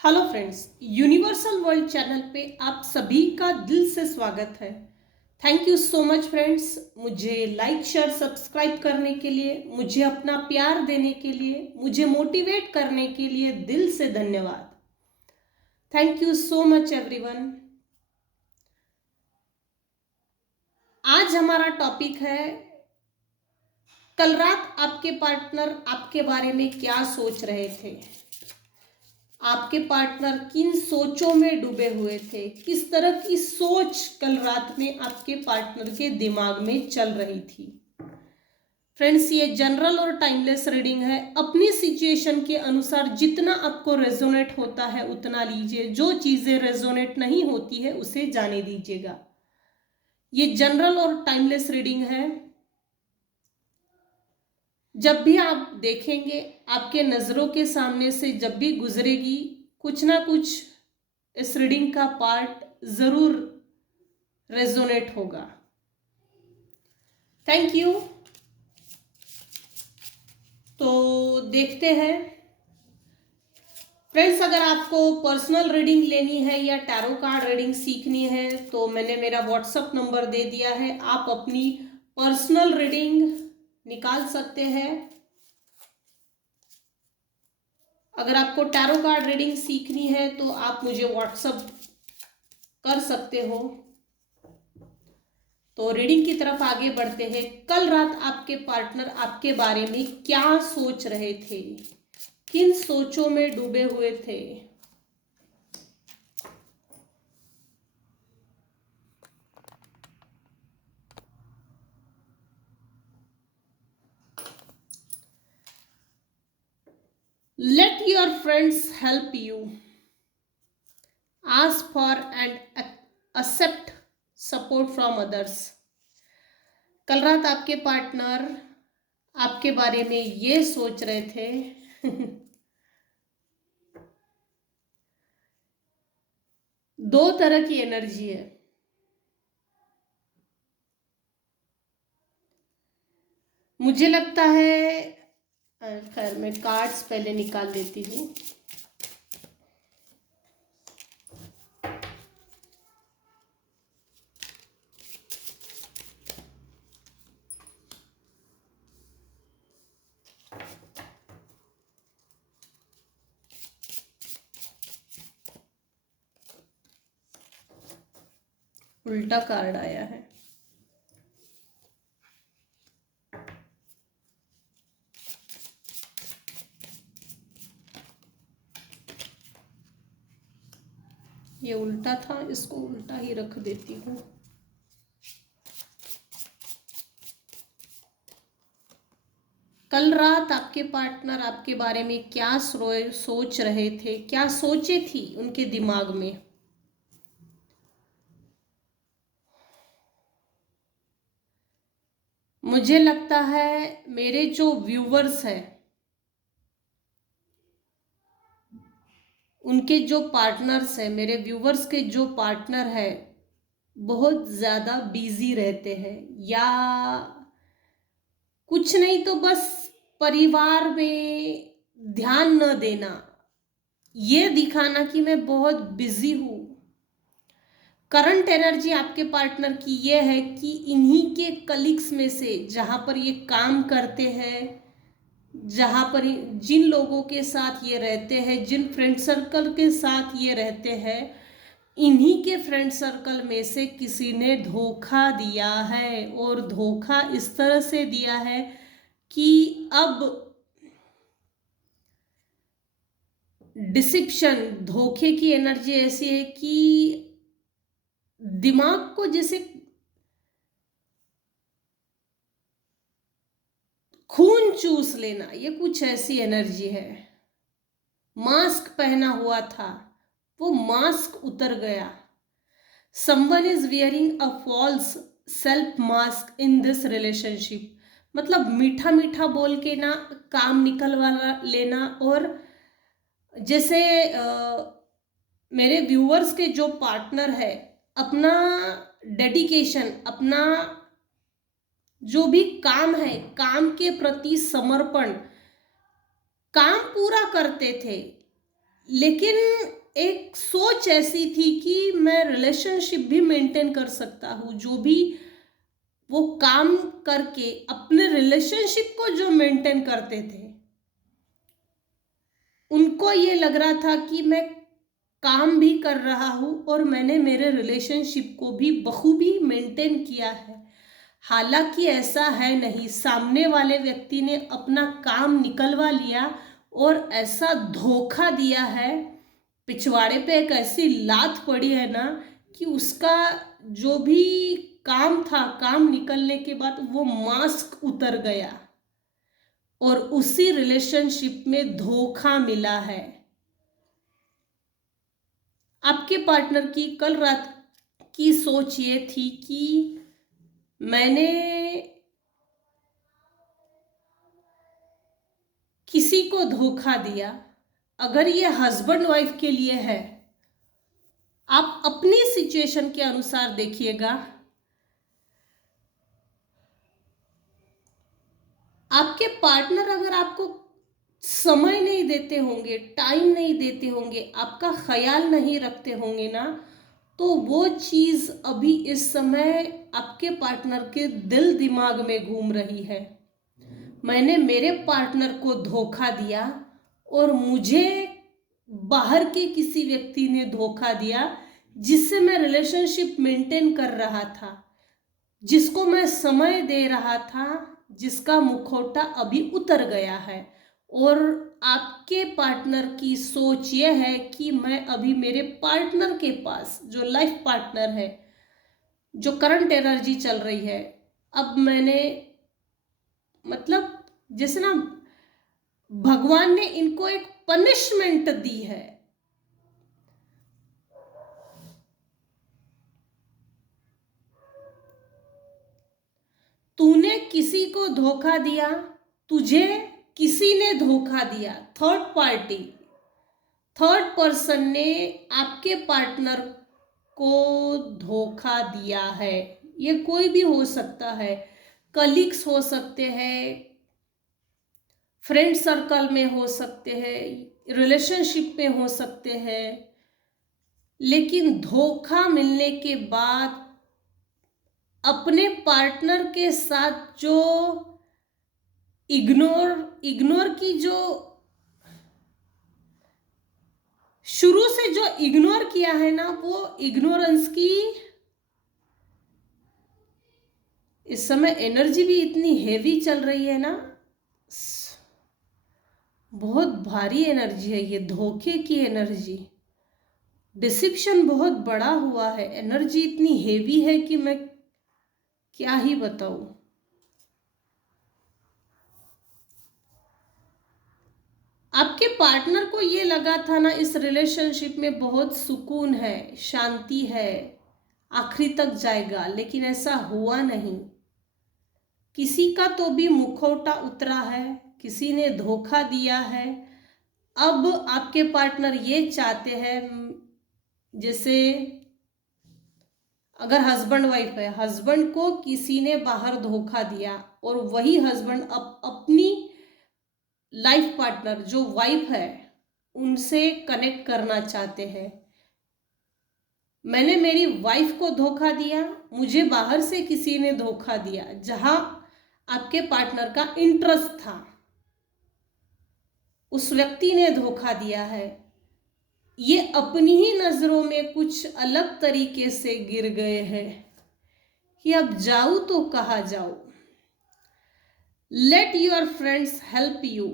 Hello friends, universal world channel पे आप सभी का दिल से स्वागत है। Thank you so much friends, मुझे लाइक शेयर सब्सक्राइब करने के लिए, मुझे अपना प्यार देने के लिए, मुझे मोटिवेट करने के लिए दिल से धन्यवाद। Thank you so much everyone. आज हमारा टॉपिक है, कल रात आपके पार्टनर आपके बारे में क्या सोच रहे थे। आपके पार्टनर किन सोचों में डूबे हुए थे, किस तरह की सोच कल रात में आपके पार्टनर के दिमाग में चल रही थी। फ्रेंड्स, ये जनरल और टाइमलेस रीडिंग है। अपनी सिचुएशन के अनुसार जितना आपको रेजोनेट होता है उतना लीजिए, जो चीजें रेजोनेट नहीं होती है उसे जाने दीजिएगा। ये जनरल और टाइमलेस रीडिंग है। जब भी आप देखेंगे, आपके नजरों के सामने से जब भी गुजरेगी, कुछ ना कुछ इस रीडिंग का पार्ट जरूर रेजोनेट होगा। Thank you. तो देखते हैं फ्रेंड्स, अगर आपको पर्सनल रीडिंग लेनी है या टैरो कार्ड रीडिंग सीखनी है तो मैंने मेरा व्हाट्सएप नंबर दे दिया है। आप अपनी पर्सनल रीडिंग निकाल सकते हैं। अगर आपको टैरो कार्ड रीडिंग सीखनी है तो आप मुझे व्हाट्सएप कर सकते हो। तो रीडिंग की तरफ आगे बढ़ते हैं। कल रात आपके पार्टनर आपके बारे में क्या सोच रहे थे, किन सोचों में डूबे हुए थे। Let your friends help you, ask for and accept support from others. कल रात आपके पार्टनर आपके बारे में ये सोच रहे थे दो तरह की एनर्जी है। मुझे लगता है, खैर मैं कार्ड्स पहले निकाल लेती हूँ। उल्टा कार्ड आया है। ये उल्टा था, इसको उल्टा ही रख देती हूँ। कल रात आपके पार्टनर आपके बारे में क्या सोच रहे थे, क्या सोचे थी उनके दिमाग में। मुझे लगता है मेरे जो व्यूवर्स हैं, उनके जो पार्टनर्स हैं, मेरे व्यूवर्स के जो पार्टनर है बहुत ज़्यादा बिजी रहते हैं, या कुछ नहीं तो बस परिवार में ध्यान न देना, ये दिखाना कि मैं बहुत बिजी हूँ। करंट एनर्जी आपके पार्टनर की ये है कि इन्हीं के कलीग्स में से, जहाँ पर ये काम करते हैं, जहाँ पर जिन लोगों के साथ ये रहते हैं, जिन फ्रेंड सर्कल के साथ ये रहते हैं, इन्हीं के फ्रेंड सर्कल में से किसी ने धोखा दिया है। और धोखा इस तरह से दिया है कि अब डिसिप्शन, धोखे की एनर्जी ऐसी है कि दिमाग को जैसे खून चूस लेना, ये कुछ ऐसी एनर्जी है। मास्क पहना हुआ था, वो मास्क उतर गया। Someone is wearing a false self mask in this relationship. मतलब मीठा मीठा बोल के ना काम निकलवा लेना। और जैसे मेरे व्यूअर्स के जो पार्टनर है, अपना डेडिकेशन, अपना जो भी काम है, काम के प्रति समर्पण, काम पूरा करते थे, लेकिन एक सोच ऐसी थी कि मैं रिलेशनशिप भी मेंटेन कर सकता हूँ। जो भी वो काम करके अपने रिलेशनशिप को जो मेंटेन करते थे, उनको ये लग रहा था कि मैं काम भी कर रहा हूँ और मैंने मेरे रिलेशनशिप को भी बखूबी मेंटेन किया है। हालांकि ऐसा है नहीं, सामने वाले व्यक्ति ने अपना काम निकलवा लिया और ऐसा धोखा दिया है, पिछवाड़े पे एक ऐसी लात पड़ी है ना कि उसका जो भी काम था, काम निकलने के बाद वो मास्क उतर गया और उसी रिलेशनशिप में धोखा मिला है। आपके पार्टनर की कल रात की सोच ये थी कि मैंने किसी को धोखा दिया। अगर ये हस्बैंड वाइफ के लिए है, आप अपनी सिचुएशन के अनुसार देखिएगा। आपके पार्टनर अगर आपको समय नहीं देते होंगे, टाइम नहीं देते होंगे, आपका ख्याल नहीं रखते होंगे ना, तो वो चीज़ अभी इस समय आपके पार्टनर के दिल दिमाग में घूम रही है। मैंने मेरे पार्टनर को धोखा दिया और मुझे बाहर के किसी व्यक्ति ने धोखा दिया, जिससे मैं रिलेशनशिप मेंटेन कर रहा था, जिसको मैं समय दे रहा था, जिसका मुखौटा अभी उतर गया है। और आपके पार्टनर की सोच यह है कि मैं अभी मेरे पार्टनर के पास, जो लाइफ पार्टनर है, जो करंट एनर्जी चल रही है, अब मैंने मतलब जैसे ना भगवान ने इनको एक पनिशमेंट दी है। तूने किसी को धोखा दिया, तुझे किसी ने धोखा दिया, थर्ड पर्सन ने आपके पार्टनर को धोखा दिया है। ये कोई भी हो सकता है, कलीग्स हो सकते हैं, फ्रेंड सर्कल में हो सकते हैं, रिलेशनशिप में हो सकते हैं। लेकिन धोखा मिलने के बाद अपने पार्टनर के साथ जो इग्नोर की, जो शुरू से जो इग्नोर किया है ना, वो इग्नोरेंस की इस समय एनर्जी भी इतनी हेवी चल रही है ना, बहुत भारी एनर्जी है ये, धोखे की एनर्जी। डिसिप्शन बहुत बड़ा हुआ है, एनर्जी इतनी हेवी है कि मैं क्या ही बताऊं। आपके पार्टनर को ये लगा था ना, इस रिलेशनशिप में बहुत सुकून है, शांति है, आखिरी तक जाएगा, लेकिन ऐसा हुआ नहीं। किसी का तो भी मुखौटा उतरा है, किसी ने धोखा दिया है। अब आपके पार्टनर ये चाहते हैं, जैसे अगर हस्बैंड वाइफ है, हस्बैंड को किसी ने बाहर धोखा दिया और वही हस्बैंड अब अपनी लाइफ पार्टनर जो वाइफ है उनसे कनेक्ट करना चाहते हैं। मैंने मेरी वाइफ को धोखा दिया, मुझे बाहर से किसी ने धोखा दिया। जहां आपके पार्टनर का इंटरेस्ट था, उस व्यक्ति ने धोखा दिया है। ये अपनी ही नजरों में कुछ अलग तरीके से गिर गए हैं कि अब जाऊं तो कहाँ जाऊं। Let your friends help you,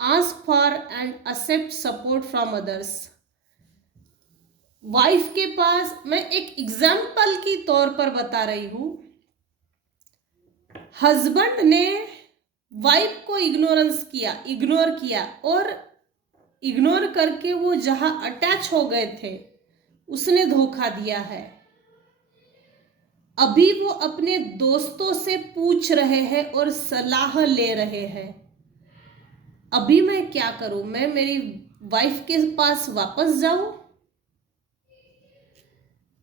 ask for and accept support from others. Wife के पास, मैं एक एग्जाम्पल की तौर पर बता रही हूं, हस्बैंड ने वाइफ को इग्नोर किया और इग्नोर करके वो जहां अटैच हो गए थे, उसने धोखा दिया है। अभी वो अपने दोस्तों से पूछ रहे हैं और सलाह ले रहे हैं, अभी मैं क्या करूं, मैं मेरी वाइफ के पास वापस जाऊं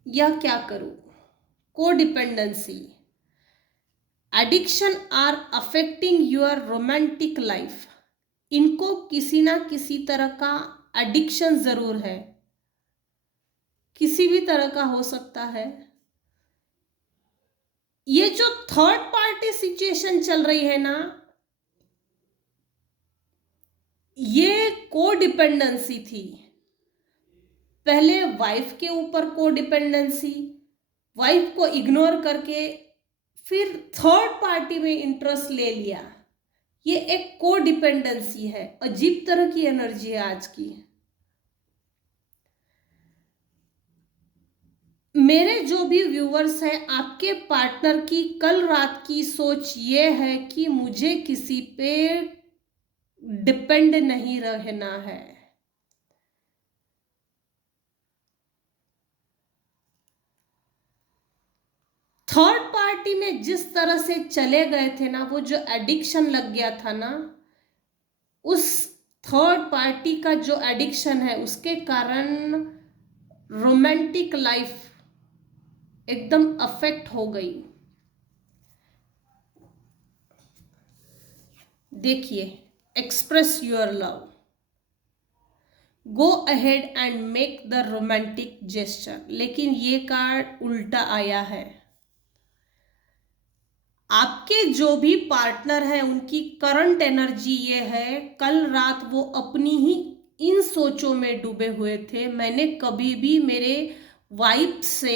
या क्या करूं। Codependency, addiction are affecting your romantic life. इनको किसी ना किसी तरह का एडिक्शन जरूर है, किसी भी तरह का हो सकता है। ये जो थर्ड पार्टी सिचुएशन चल रही है ना, ये को डिपेंडेंसी थी। पहले वाइफ के ऊपर को डिपेंडेंसी, वाइफ को इग्नोर करके फिर थर्ड पार्टी में इंटरेस्ट ले लिया। ये एक को डिपेंडेंसी है, अजीब तरह की एनर्जी है आज की। मेरे जो भी व्यूअर्स हैं, आपके पार्टनर की कल रात की सोच ये है कि मुझे किसी पे डिपेंड नहीं रहना है। थर्ड पार्टी में जिस तरह से चले गए थे ना, वो जो एडिक्शन लग गया था ना, उस थर्ड पार्टी का जो एडिक्शन है उसके कारण रोमांटिक लाइफ एकदम अफेक्ट हो गई। देखिए, express your love, go ahead and make the romantic gesture, लेकिन ये कार्ड उल्टा आया है। आपके जो भी पार्टनर है उनकी करंट एनर्जी ये है, कल रात वो अपनी ही इन सोचों में डूबे हुए थे। मैंने कभी भी मेरे वाइफ से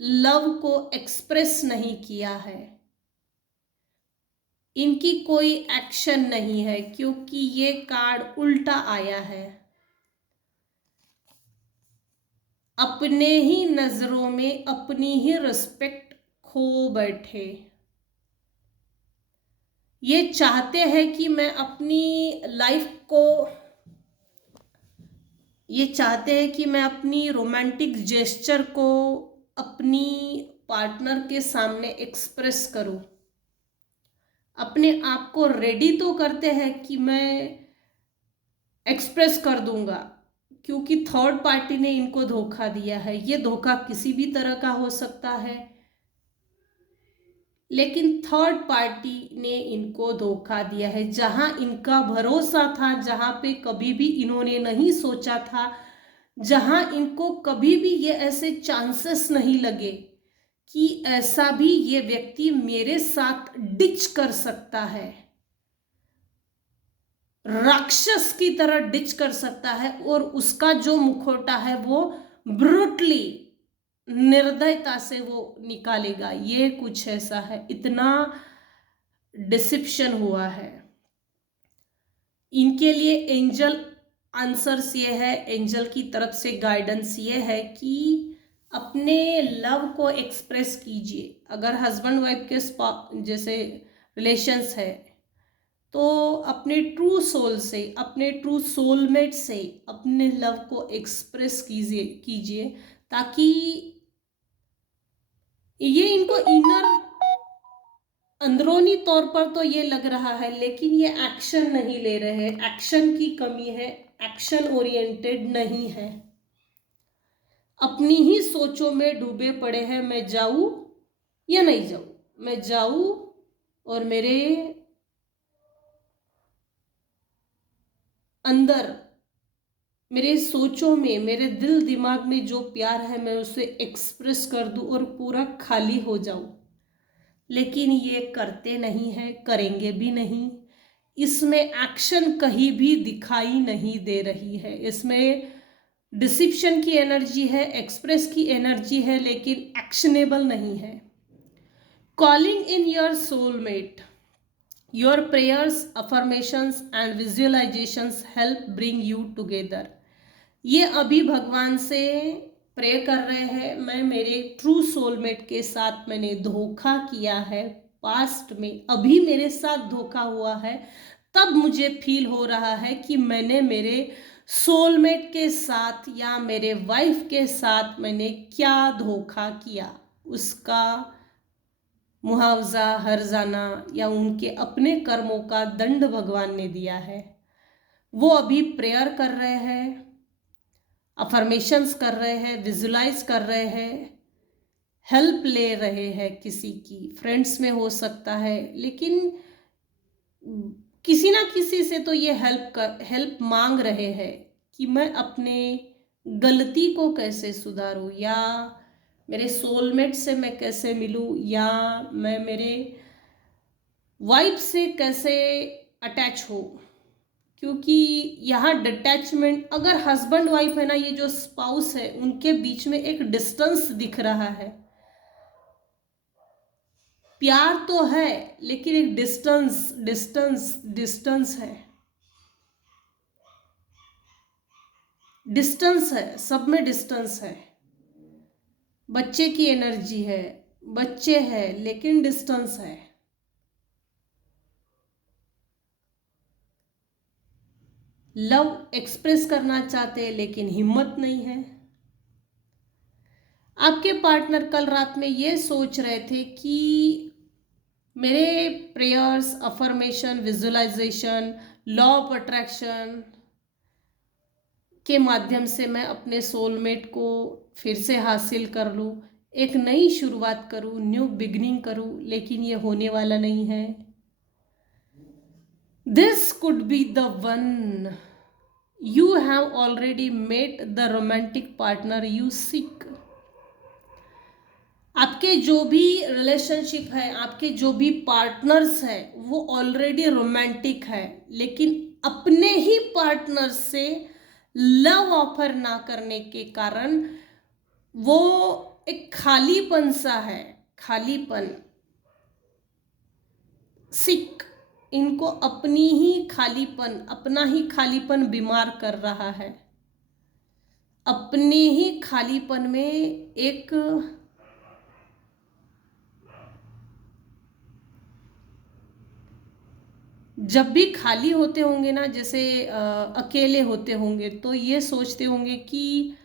लव को एक्सप्रेस नहीं किया है, इनकी कोई एक्शन नहीं है, क्योंकि ये कार्ड उल्टा आया है। अपने ही नजरों में अपनी ही रिस्पेक्ट खो बैठे। ये चाहते हैं कि मैं अपनी लाइफ को, ये चाहते हैं कि मैं अपनी रोमांटिक जेस्चर को अपनी पार्टनर के सामने एक्सप्रेस करूं। अपने आप को रेडी तो करते हैं कि मैं एक्सप्रेस कर दूंगा, क्योंकि थर्ड पार्टी ने इनको धोखा दिया है। ये धोखा किसी भी तरह का हो सकता है, लेकिन थर्ड पार्टी ने इनको धोखा दिया है। जहां इनका भरोसा था, जहां पे कभी भी इन्होंने नहीं सोचा था, जहां इनको कभी भी ये ऐसे चांसेस नहीं लगे कि ऐसा भी ये व्यक्ति मेरे साथ डिच कर सकता है, राक्षस की तरह डिच कर सकता है, और उसका जो मुखौटा है वो ब्रूटली, निर्दयता से वो निकालेगा। ये कुछ ऐसा है, इतना डिसिप्शन हुआ है। इनके लिए एंजल आंसर्स ये है, एंजल की तरफ से गाइडेंस ये है कि अपने लव को एक्सप्रेस कीजिए। अगर हस्बैंड वाइफ के जैसे रिलेशंस है, तो अपने ट्रू सोल से, अपने ट्रू सोलमेट से अपने लव को एक्सप्रेस कीजिए, ताकि ये इनको इनर, अंदरूनी तौर पर तो ये लग रहा है, लेकिन ये एक्शन नहीं ले रहे हैं। एक्शन की कमी है, एक्शन ओरिएंटेड नहीं है, अपनी ही सोचों में डूबे पड़े हैं। मैं जाऊं या नहीं जाऊं, मैं जाऊं और मेरे अंदर, मेरे सोचों में, मेरे दिल दिमाग में जो प्यार है मैं उसे एक्सप्रेस कर दूं और पूरा खाली हो जाऊं। लेकिन ये करते नहीं है, करेंगे भी नहीं। इसमें एक्शन कहीं भी दिखाई नहीं दे रही है। इसमें डिसिप्शन की एनर्जी है, एक्सप्रेस की एनर्जी है, लेकिन एक्शनेबल नहीं है। Calling in your soulmate, your prayers, affirmations and visualisations help bring you together. ये अभी भगवान से प्रे कर रहे हैं, मैं मेरे ट्रू सोलमेट के साथ मैंने धोखा किया है पास्ट में, अभी मेरे साथ धोखा हुआ है, तब मुझे फील हो रहा है कि मैंने मेरे सोलमेट के साथ या मेरे वाइफ के साथ मैंने क्या धोखा किया। उसका मुआवजा, हर्जाना या उनके अपने कर्मों का दंड भगवान ने दिया है। वो अभी प्रेयर कर रहे हैं, अफर्मेशंस कर रहे हैं, विजुलाइज कर रहे हैं, हेल्प ले रहे हैं किसी की, फ्रेंड्स में हो सकता है, लेकिन किसी ना किसी से तो ये हेल्प मांग रहे हैं कि मैं अपने गलती को कैसे सुधारूं, या मेरे सोलमेट से मैं कैसे मिलूं, या मैं मेरे वाइफ से कैसे अटैच हो। क्योंकि यहाँ डिटैचमेंट, अगर हस्बैंड वाइफ है ना, ये जो स्पाउस है उनके बीच में एक डिस्टेंस दिख रहा है। प्यार तो है लेकिन एक डिस्टेंस डिस्टेंस डिस्टेंस है, डिस्टेंस है, सब में डिस्टेंस है। बच्चे की एनर्जी है, बच्चे है लेकिन डिस्टेंस है। लव एक्सप्रेस करना चाहते हैं लेकिन हिम्मत नहीं है। आपके पार्टनर कल रात में ये सोच रहे थे कि मेरे prayers, affirmation, visualisation, law of attraction के माध्यम से मैं अपने सोलमेट को फिर से हासिल कर लूँ, एक नई शुरुआत करूँ, न्यू बिगनिंग करूँ, लेकिन ये होने वाला नहीं है। This could be the one. You have already met the romantic partner you seek. आपके जो भी रिलेशनशिप है, आपके जो भी पार्टनर्स है, वो ऑलरेडी रोमांटिक है, लेकिन अपने ही पार्टनर से लव ऑफर ना करने के कारण वो एक खालीपन सा है, खालीपन, सिक, इनको अपनी ही खालीपन, अपना ही खालीपन बीमार कर रहा है। अपने ही खालीपन में एक जब भी खाली होते होंगे ना, जैसे अकेले होते होंगे, तो ये सोचते होंगे कि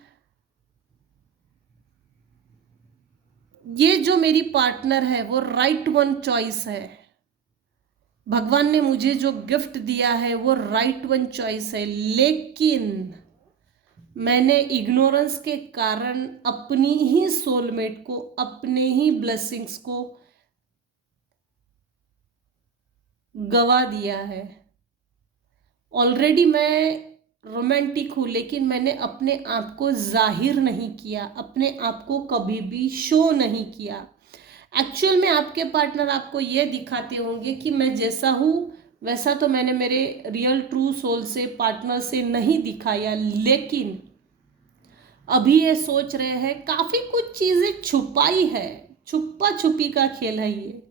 ये जो मेरी पार्टनर है वो राइट वन चॉइस है, भगवान ने मुझे जो गिफ्ट दिया है वो राइट वन चॉइस है, लेकिन मैंने इग्नोरेंस के कारण अपनी ही सोलमेट को, अपने ही ब्लेसिंग्स को गवा दिया है। ऑलरेडी मैं रोमांटिक हूँ लेकिन मैंने अपने आप को जाहिर नहीं किया, अपने आप को कभी भी शो नहीं किया। एक्चुअल में आपके पार्टनर आपको ये दिखाते होंगे कि मैं जैसा हूँ वैसा तो मैंने मेरे रियल ट्रू सोल से, पार्टनर से नहीं दिखाया, लेकिन अभी ये सोच रहे हैं काफ़ी कुछ चीज़ें छुपाई है, छुपा छुपी का खेल है ये,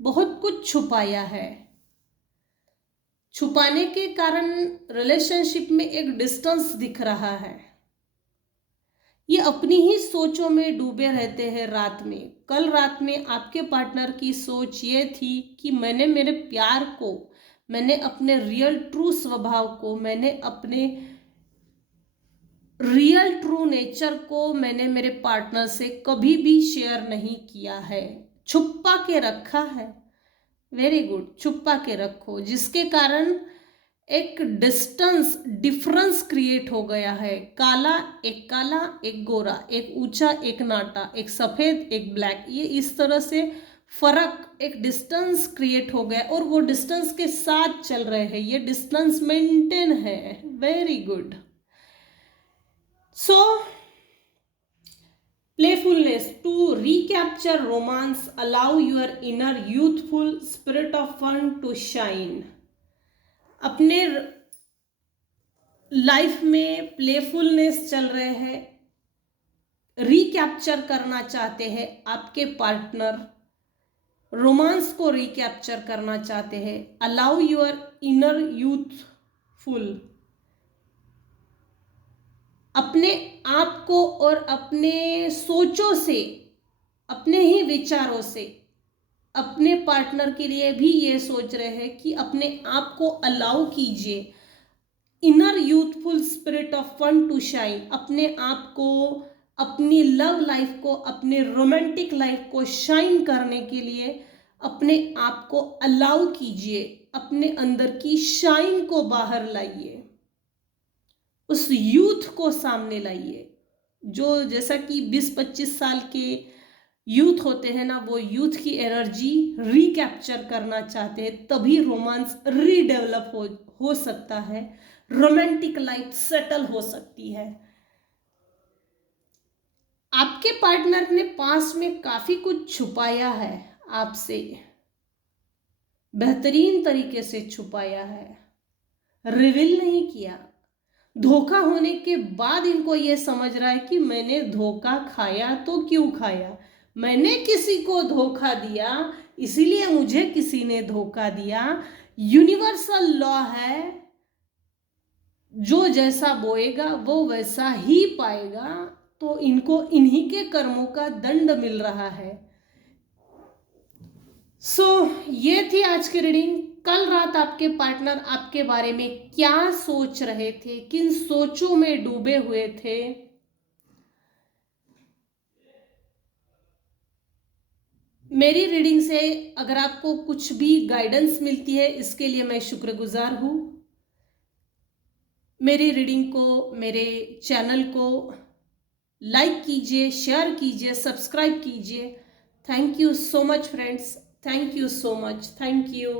बहुत कुछ छुपाया है। छुपाने के कारण रिलेशनशिप में एक डिस्टेंस दिख रहा है। ये अपनी ही सोचों में डूबे रहते हैं रात में। कल रात में आपके पार्टनर की सोच ये थी कि मैंने मेरे प्यार को, मैंने अपने रियल ट्रू स्वभाव को, मैंने अपने रियल ट्रू नेचर को मैंने मेरे पार्टनर से कभी भी शेयर नहीं किया है, छुपा के रखा है। वेरी गुड, छुपा के रखो, जिसके कारण एक डिस्टेंस, डिफरेंस क्रिएट हो गया है। काला एक गोरा, एक ऊंचा एक नाटा, एक सफेद एक ब्लैक, ये इस तरह से फर्क, एक डिस्टेंस क्रिएट हो गया और वो डिस्टेंस के साथ चल रहे हैं, ये डिस्टेंस मेंटेन है। Very good. So playfulness to recapture romance, allow your inner youthful spirit of fun to shine. अपने लाइफ में प्लेफुलनेस चल रहे हैं, रिकैप्चर करना चाहते हैं, आपके पार्टनर रोमांस को रिकैप्चर करना चाहते हैं। अलाउ योर इनर यूथफुल, अपने आप को और अपने सोचों से, अपने ही विचारों से अपने पार्टनर के लिए भी ये सोच रहे हैं कि अपने आप को अलाउ कीजिए, inner youthful spirit of fun to shine, अपने आप को, अपनी लव लाइफ को, अपने रोमांटिक लाइफ को शाइन करने के लिए अपने आप को अलाउ कीजिए, अपने अंदर की शाइन को बाहर लाइए, उस यूथ को सामने लाइए जो जैसा कि 20-25 साल के यूथ होते हैं ना, वो यूथ की एनर्जी रिकैप्चर करना चाहते हैं, तभी रोमांस रीडेवलप हो सकता है, रोमांटिक लाइफ सेटल हो सकती है। आपके पार्टनर ने पास्ट में काफी कुछ छुपाया है आपसे, बेहतरीन तरीके से छुपाया है, रिवील नहीं किया। धोखा होने के बाद इनको ये समझ रहा है कि मैंने धोखा खाया तो क्यों खाया, मैंने किसी को धोखा दिया इसीलिए मुझे किसी ने धोखा दिया। यूनिवर्सल लॉ है, जो जैसा बोएगा वो वैसा ही पाएगा, तो इनको इन्हीं के कर्मों का दंड मिल रहा है। ये थी आज की रीडिंग। कल रात आपके पार्टनर आपके बारे में क्या सोच रहे थे, किन सोचों में डूबे हुए थे, मेरी रीडिंग से अगर आपको कुछ भी गाइडेंस मिलती है इसके लिए मैं शुक्रगुजार हूं। मेरी रीडिंग को, मेरे चैनल को लाइक कीजिए, शेयर कीजिए, सब्सक्राइब कीजिए। Thank you so much friends, thank you so much, thank you.